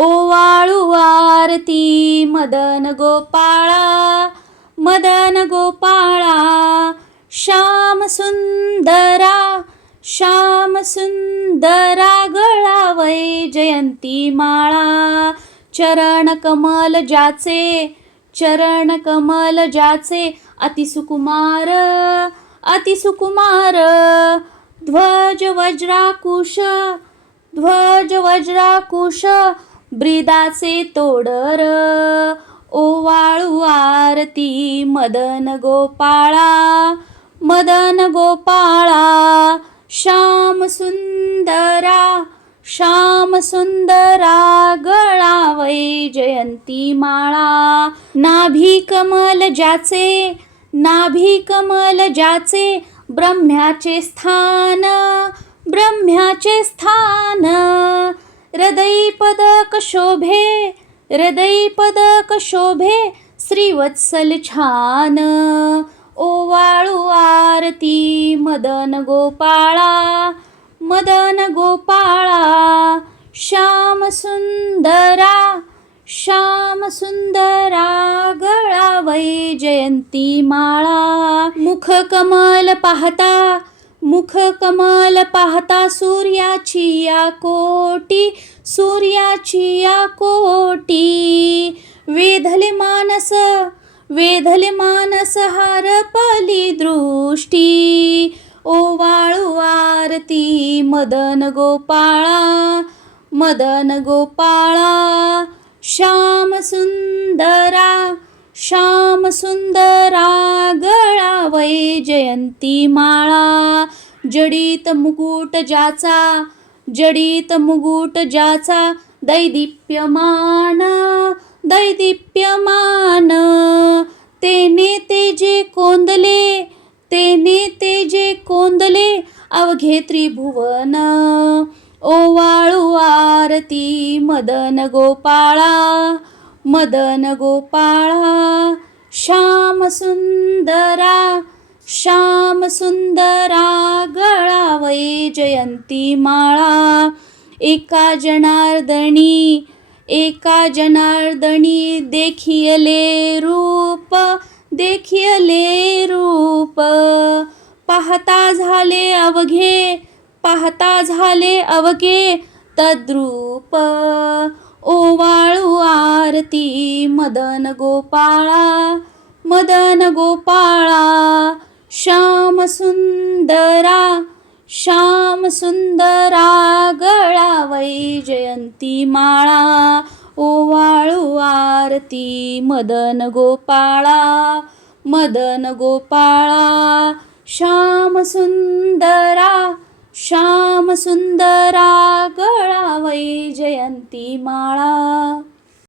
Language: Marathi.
ओवाळू आरती मदन गोपाळा मदन गोपाळा श्याम सुंदरा श्याम सुंदरा गळा वै जयंती माळा. चरण कमल ज्याचे चरण कमल ज्याचे अतिसुकुमार अतिसुकुमार ध्वज वज्राकुश ध्वज वज्राकुश ब्रिदाचे तोडर ओवाळू आरती मदन गोपाळा मदन गोपाळा श्याम सुंदरा श्याम सुंदरा गळा वै जयंती माळा. नाभी कमल ज्याचे नाभी कमल ज्याचे ब्रह्म्याचे स्थान ब्रह्म्याचे स्थान. हृदयी पदक शोभे हृदयी पदक शोभे श्रीवत्सल छान. ओवाळू आरती मदन गोपाळा मदन गोपाळा श्याम सुंदरा श्याम सुंदरा गळा वै जयंती माळा. मुख कमल पाहता मुख कमल पाहता सूर्याची या कोटी सूर्याची या कोटी. वेधले मानस वेधले मानस हारपली दृष्टी. ओवाळू आरती मदन गोपाळा मदन गोपाळा. श्याम सुंदरा श्याम सुंदरा ग वै जयंती माळा. जडीत मुकुट ज्याचा जडीत मुकुट ज्याचा दैदिप्यमान दैदिप्यमान. तेने ते जे कोंदले तेने ते जे कोंदले अवघे त्रिभुवन. ओवाळू आरती मदन गोपाळा मदन गोपाळा श्याम सुंदरा. श्याम सुंदरा गळा वै जयंती माळा. एका जनार्दनी एका जनार्दनी देखियले रूप देखियले रूप. पाहता झाले अवघे पाहता झाले अवघे तद्रूप. ओवाळू आरती मदन गोपाळा मदन गोपाळा. श्यामसुन्दरा सुंदरा श्याम गळा वै जयंती माळा ओवाळू आरती मदन गोपाळा मदन गोपाळा श्याम सुंदरा श्याम गळा वै जयंती माळा.